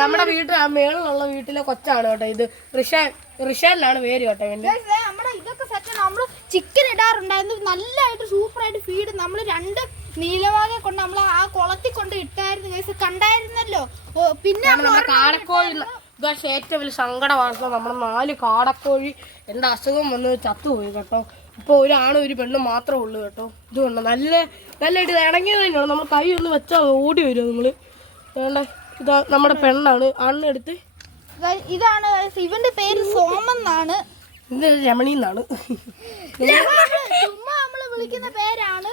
നമ്മുടെ വീട്ടിൽ ആ മേളിലുള്ള വീട്ടിലെ കൊച്ചാണ് കേട്ടോ ഇത്. റിഷാനിലാണ് പേര് കേട്ടോ. നമ്മുടെ ഇതൊക്കെ സെറ്റാണ്. നമ്മള് ചിക്കൻ ഇടാറുണ്ടായിരുന്നു, നല്ലതായിട്ട് സൂപ്പറായിട്ട് ഫീഡ്. നമ്മൾ 2 നീലവാകെ കൊണ്ട് നമ്മൾ ആ കുളത്തിൽ കൊണ്ട് ഇട്ടായിരുന്നു, കണ്ടായിരുന്നല്ലോ. പിന്നെ കാടക്കോഴി ഏറ്റവും വലിയ സങ്കടമാണ്. നമ്മുടെ 4 കാടക്കോഴി എന്താ അസുഖം വന്ന് ചത്തുപോയി കേട്ടോ. ഇപ്പോൾ ഒരാണും ഒരു പെണ്ണും മാത്രമേ ഉള്ളൂ കേട്ടോ. ഇതുകൊണ്ട് നല്ലതായിട്ട് ഇണങ്ങിയത് തന്നെയാണ്. നമ്മൾ കൈ ഒന്ന് വെച്ചാൽ ഓടി വരും. നമ്മൾ വേണ്ട ഇതാ നമ്മുടെ പെണ്ണാണ്. ആണിനെടുത്ത് ഇതാണ് ഇവന്റെ പേര് സോമെന്നാണ്. ഇത് രമണി എന്നാണ്. നമ്മള് വിളിക്കുന്ന പേരാണ്.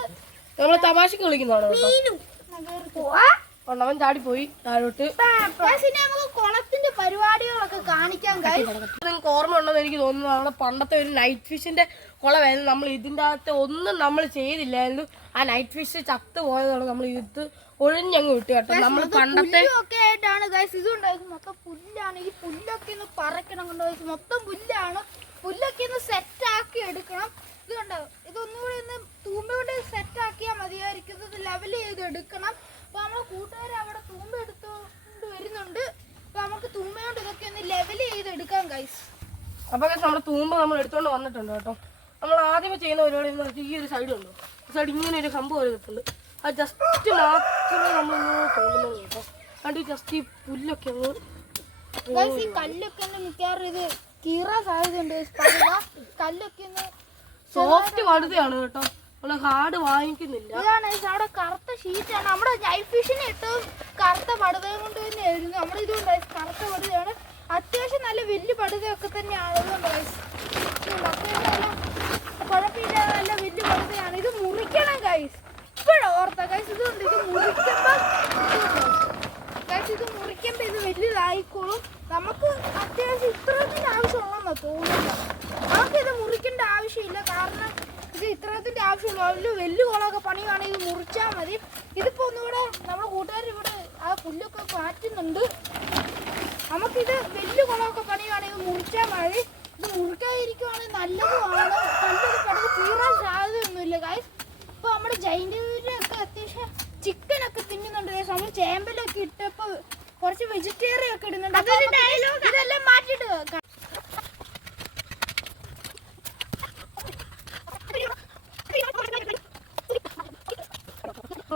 നമ്മള് തമാശക്ക് വിളിക്കുന്നതാണ് കേട്ടോ. അവൻ ചാടിപ്പോയി താഴോട്ട്. നമുക്ക് കുളത്തിന്റെ പരിപാടികളൊക്കെ കാണിക്കാൻ. നിങ്ങൾക്ക് ഓർമ്മ ഉണ്ടെന്ന് എനിക്ക് തോന്നുന്നു. നമ്മളെ പണ്ടത്തെ ഒരു നൈറ്റ് ഫിഷിന്റെ കുളമായിരുന്നു. നമ്മൾ ഇതിൻ്റെ അകത്ത് ഒന്നും നമ്മൾ ചെയ്തില്ലായിരുന്നു. ആ നൈറ്റ് ഫിഷ് ചത്തു പോയതാണ്. നമ്മൾ ഇത് ഒഴിഞ്ഞങ്ങ് വിട്ടു കേട്ടോ. നമ്മൾ പണ്ടത്തെ ഒക്കെ ആയിട്ടാണ് ഇതുണ്ടായത്. മൊത്തം പുല്ലാണ്. ഈ പുല്ലൊക്കെ ഒന്ന് പറക്കണം കൊണ്ട് മൊത്തം പുല്ലാണ്. പുല്ലൊക്കെ ഒന്ന് സെറ്റാക്കി എടുക്കണം. ഇത് കണ്ടോ, ഇതൊന്നുകൂടി ഒന്ന് തൂമ്പയോട് സെറ്റാക്കിയാൽ മതിയായിരിക്കും. ഇത് ലെവൽ ചെയ്ത് എടുക്കണം. അപ്പൊ നമ്മളെ കൂട്ടുകാർ അവിടെ തൂമ്പ എടുത്തുകൊണ്ട് വരുന്നുണ്ട്. അപ്പൊ നമുക്ക് തൂമ്പയോണ്ട് ഇതൊക്കെ ഒന്ന് ലെവൽ ചെയ്ത് എടുക്കാം ഗൈസ്. അപ്പൊ നമ്മുടെ തൂമ്പ നമ്മൾ എടുത്തോണ്ട് വന്നിട്ടുണ്ട് കേട്ടോ. നമ്മൾ ആദ്യമേ ചെയ്യുന്ന പരിപാടി എന്ന് വെച്ചാൽ ഈ ഒരു സൈഡുണ്ടോ, ഈ സൈഡ് ഇങ്ങനെ ഒരു കമ്പ് വരുന്നുണ്ട്. അത് ജസ്റ്റ് മാത്രമേ നമ്മൾ തോന്നുന്നത് കേട്ടോ. അതുകൊണ്ട് ജസ്റ്റ് ഈ പുല്ലൊക്കെ ഈ കല്ലൊക്കെ ഒന്ന് മിക്കവാറും ഇത് കീറാൻ സാധ്യതയുണ്ട്. കല്ലൊക്കെ ഒന്ന് സോഫ്റ്റ് പടുതയാണ് കേട്ടോ. നമ്മള് ഹാർഡ് വാങ്ങിക്കുന്നില്ല. ഇതാണ് അവിടെ കറുത്ത ഷീറ്റാണ്. നമ്മുടെ നൈറ്റ് ഫിഷിന് ഏറ്റവും കറുത്ത പടുതയും കൊണ്ട് തന്നെയായിരുന്നു. നമ്മുടെ ഇതുകൊണ്ട് കറുത്ത പടുതയാണ്. അത്യാവശ്യം നല്ല വലിയ പടുതയൊക്കെ തന്നെയാണ്. കുഴപ്പമില്ല, നല്ല വലിയ പടുതയാണ്. ഇത് മുറിക്കണം ഗൈസ്. ഇപ്പോഴും ഓർത്ത ഗൈസ്. ഇതുകൊണ്ട് ഇത് മുറിക്കുമ്പോ ഇത് വലുതായിക്കോളും. നമുക്ക് അത്യാവശ്യം ഇത്രത്തിന്റെ ആവശ്യമുള്ളതെന്നാ തോന്നുന്നില്ല. നമുക്കിത് മുറിക്കേണ്ട ആവശ്യമില്ല. കാരണം ഇത് ഇത്രത്തിന്റെ ആവശ്യമില്ല. വലിയ കുളമൊക്കെ പണിയുവാണെങ്കിൽ ഇത് മുറിച്ചാൽ മതി. ഇതിപ്പോ ഒന്നുകൂടെ നമ്മുടെ കൂട്ടുകാർ ഇവിടെ ആ പുല്ലൊക്കെ മാറ്റുന്നുണ്ട്. നമുക്കിത് വലിയ കുളമൊക്കെ പണിയുവാണെങ്കിൽ മുറിച്ചാൽ മതി. ഇത് മുറിക്കാതിരിക്കുവാണെങ്കിൽ നല്ലതുമാണ്. കല്ലൊക്കെ കിടന്ന് തീരാൻ സാധ്യതയൊന്നുമില്ല ഗൈസ്. ഇപ്പൊ നമ്മുടെ ജൈന്റൊക്കെ അത്യാവശ്യം ചിക്കനൊക്കെ തിന്നുന്നുണ്ട്. നമ്മൾ ചേമ്പലൊക്കെ ഇട്ടപ്പോ കുറച്ച് വെജിറ്റേറിയൻ ഒക്കെ ഇടുന്നുണ്ട്. ഇതെല്ലാം മാറ്റിട്ട്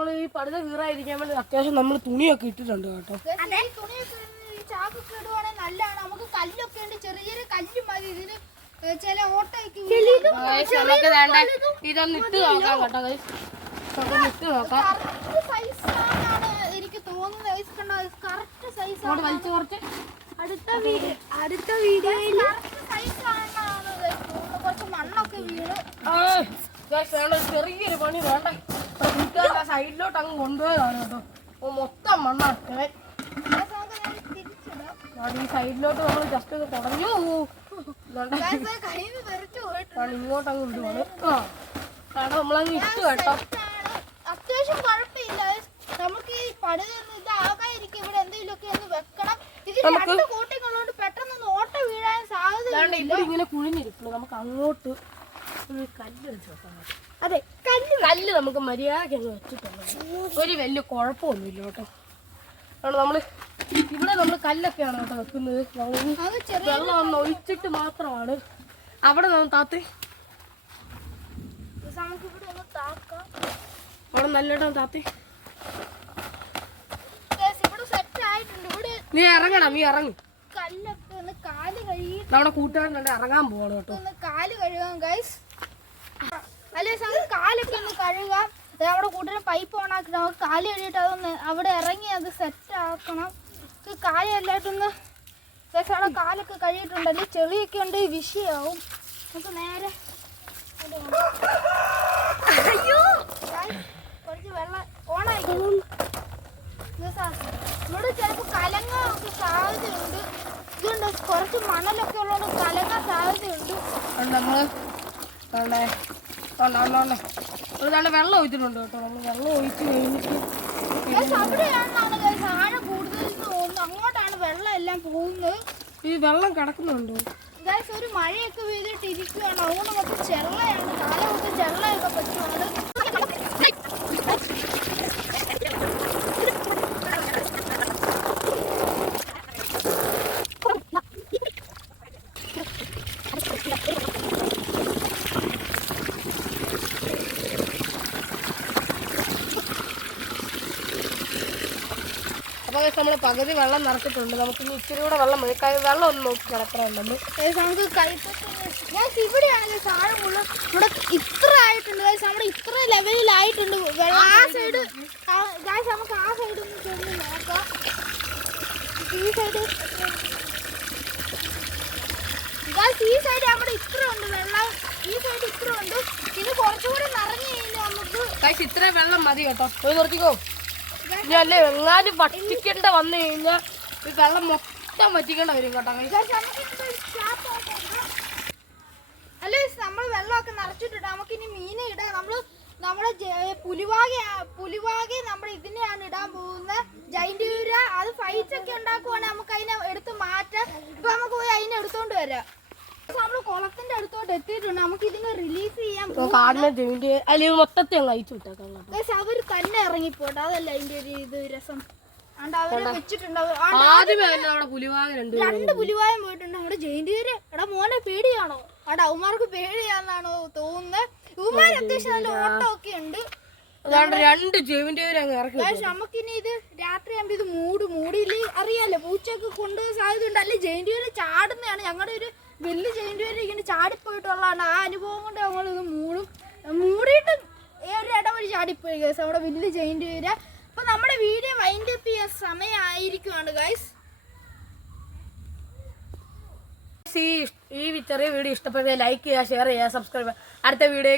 ഈ പടുത കീറാതിരിക്കാൻ വേണ്ടി അത്യാവശ്യം നമ്മൾ തുണിയൊക്കെ ഇട്ടിട്ടുണ്ട് കേട്ടോ. തുണിയൊക്കെ ചാക്കൊക്കെ ഇടുവാണെങ്കിൽ നല്ലതാണ്. നമുക്ക് കല്ലൊക്കെ ഉണ്ട്, ചെറിയ ചെറിയ കല്ല് മതി ഇതിന്. ചില ഓട്ടയ്ക്ക് ഇതൊന്ന് ഇട്ട് നോക്കാം കേട്ടോ. ഇട്ട് നോക്കാം. എനിക്ക് തോന്നുന്നത് കറക്റ്റ് സൈസാണ്. വലിച്ചു കുറച്ച് അടുത്ത വീഡിയോയിൽ കുറച്ച് മണ്ണൊക്കെ വീണ് ചെറിയൊരു പണി വേണ്ട. സൈഡിലോട്ട് അങ്ങ് കൊണ്ടുപോയതാണ് കേട്ടോ. മൊത്തം മണ്ണാണ്. ഈ സൈഡിലോട്ട് നമ്മൾ ജസ്റ്റ് ഒന്ന് തുടങ്ങി ഇങ്ങോട്ട് അങ്ങ് വിടുവാണ്. കാരണം നമ്മളങ്ങ് ഇട്ട് കേട്ടോ. അത്യാവശ്യം കുഴപ്പമില്ല. നമുക്ക് ഈ പടുതൊന്നും ഇതാകാതിരിക്കും. ഇവിടെ എന്തെങ്കിലുമൊക്കെ ഒന്ന് വെക്കണം. ഇത് 2 കൂട്ടങ്ങളുകൊണ്ട് പെട്ടെന്ന് ഓട്ട വീഴാൻ സാധ്യത. ഇവിടെ ഇങ്ങനെ കുഴിഞ്ഞിരിക്കുന്നു. നമുക്ക് അങ്ങോട്ട് കല്ല് വെച്ച് വെക്കാം. അതെ, കല്ല് നമുക്ക് മര്യാദയ്ക്ക് അങ്ങ് വെച്ചിട്ടുണ്ട്. ഒരു വലിയ കുഴപ്പമൊന്നുമില്ല കേട്ടോ. കാരണം ഇവിടെ നമ്മൾ കല്ലൊക്കെയാണ് കേട്ടോ വെക്കുന്നത്. വെള്ളം ഒന്ന് ഒഴിച്ചിട്ട് മാത്രമാണ്. അവിടെ നമ്മൾ താത്തി അവിടെ നല്ലിടം താത്തി. നീ ഇറങ്ങണം, നീ ഇറങ്ങി. കല്ലൊക്കെ ഒന്ന് കാല് കഴുകി നമ്മുടെ കൂട്ടുകാരൻ ഇറങ്ങാൻ പോവാണ് കേട്ടോ. ഒന്ന് കാല് കഴുകാം ഗൈസ്. അല്ലേ കാലൊക്കെ ഒന്ന് കഴുകാം. നമ്മുടെ കൂട്ടുകാരൻ പൈപ്പ് ഓണാക്കി നമുക്ക് കാല് കഴുകിയിട്ട് അതൊന്ന് അവിടെ ഇറങ്ങി അത് സെറ്റ് ആക്കണം. കാല് എല്ലായിട്ടൊന്ന് അവിടെ കാലൊക്കെ കഴുകിയിട്ടുണ്ടല്ലേ. ചെളിയൊക്കെ ഉണ്ട്, വിഷയാവും. നമുക്ക് നേരെ കുറച്ച് വെള്ളം ഓണായിരിക്കും. ഇവിടെ ചിലപ്പോൾ കലങ്ങാനൊക്കെ സാധ്യതയുണ്ട്. ഇതുകൊണ്ട് കുറച്ച് മണലൊക്കെ ഉള്ളതുകൊണ്ട് കലങ്ങാൻ സാധ്യതയുണ്ട്. വെള്ളം ഒഴിച്ചിട്ടുണ്ട് കേട്ടോ. നമ്മൾ വെള്ളം ഒഴിച്ച് കഴിഞ്ഞിട്ട് അവിടെയാണ് ആഴം കൂടുതൽ തോന്നുന്നു. അങ്ങോട്ടാണ് വെള്ളം എല്ലാം പോകുന്നത്. ഈ വെള്ളം കിടക്കുന്നുണ്ടോ ഗൈസ്? ഒരു മഴയൊക്കെ പെയ്തിട്ട് ഇരിക്കുകയാണ്. അതുകൊണ്ട് മൊത്തം ചെള്ളയാണ്. കാലം മൊത്തം ചെള്ളയൊക്കെ പറ്റുവാണ്. അപ്പോൾ നമ്മൾ പകുതി വെള്ളം നിറച്ചിട്ടുണ്ട്. നമുക്ക് ഇനി ഇച്ചിരി കൂടെ വെള്ളം വെള്ളം ഒന്ന് നോക്കി എത്ര ഉണ്ടെന്ന്. നമുക്ക് ഞാൻ ഇവിടെയാണെങ്കിൽ സാധനമുള്ള ഇവിടെ ഇത്ര ആയിട്ടുണ്ട്. നമ്മുടെ ഇത്ര ലെവലിലായിട്ടുണ്ട് വെള്ളം. ആ സൈഡ് നമുക്ക് ആ സൈഡ് ഒന്ന് ചെന്ന് നോക്കാം. ഈ സൈഡ് ഈ സൈഡ് നമ്മുടെ ഇത്ര ഉണ്ട് വെള്ളം. ഈ സൈഡ് ഇത്ര ഉണ്ട്. ഇത് കുറച്ചുകൂടി നിറഞ്ഞു കഴിഞ്ഞാൽ നമുക്ക് ഇത്ര വെള്ളം മതി കേട്ടോ. പോയി നിർത്തിക്കോ. ഇനി അല്ലേ എങ്ങാനും വറ്റിക്കേണ്ട വന്നു കഴിഞ്ഞാൽ ഈ വെള്ളം മൊത്തം വറ്റിക്കേണ്ട വരും കേട്ടോ. അല്ലേ നമ്മൾ വെള്ളമൊക്കെ നിറച്ചിട്ടുണ്ട്. നമുക്കിനി മീനെ ഇടാം. നമ്മുടെ പുലിവാകെ നമ്മൾ ഇതിനെയാണ് ഇടാൻ പോകുന്നത്. ജൈൻറ്റൂര അത് ഫൈറ്റൊക്കെ ഉണ്ടാക്കുവാണെങ്കിൽ നമുക്ക് അതിനെ എടുത്ത് മാറ്റാം. ഇപ്പൊ നമുക്ക് പോയി അതിനെ എടുത്തോണ്ട് വരാം. നമ്മള് കുളത്തിന്റെ അടുത്തോട്ട് എത്തിയിട്ടുണ്ട്. നമുക്ക് ഇതിനെ റിലീസ് ചെയ്യാൻ അതിൽ മൊത്തത്തിൽ അങ്ങ് അയച്ചു വിട്ടേക്കാം. അവര് തന്നെ ഇറങ്ങിപ്പോട്ടെ. അതല്ല അതിന്റെ ഒരു ഇത് രസം. അവര് വെച്ചിട്ടുണ്ട്. ആദ്യമേ നമ്മുടെ പുലിവാക രണ്ട് പുലിവായം പോയിട്ടുണ്ട്. നമ്മുടെ ജയിന്റീര് എടാ മോനെ പേടിയാണോ? അവിടെ അവന്മാർക്ക് പേടിയാന്നാണോ തോന്നുന്നത്. ഇവന്മാർ അത്യാവശ്യം നല്ല ഓട്ടമൊക്കെ ഉണ്ട്. രണ്ട് ജൈവന്റെ നമുക്കിനി ഇത് രാത്രി ആകുമ്പോ ഇത് മൂടിയില്ലേ അറിയാലോ. പൂച്ചയൊക്കെ കൊണ്ടുപോകാൻ സാധ്യതയുണ്ട്. അല്ലെ ജയിന്റീര് ചാടുന്നതാണ്. ഞങ്ങളുടെ ഒരു വലിയ ജയിന്റീര് ഇങ്ങനെ ചാടിപ്പോയിട്ടുള്ളതാണ്. ആ അനുഭവം കൊണ്ട് ഞങ്ങളിത് മൂടിയിട്ട് ഒരു ഇടവഴി ചാടിപ്പോയി ഗൈസ് നമ്മുടെ വലിയ ജയിന്റീര്. അപ്പൊ നമ്മുടെ വീഡിയോ വൈൻഡ് അപ്പ് ചെയ്യാൻ സമയമായിരിക്കുവാണ് ഗൈസ്. ഈ ചെറിയ വീഡിയോ ഇഷ്ടപ്പെട്ട ലൈക്ക് ചെയ്യുക, ഷെയർ ചെയ്യുക, സബ്സ്ക്രൈബ് ചെയ്യുക. അടുത്ത വീഡിയോ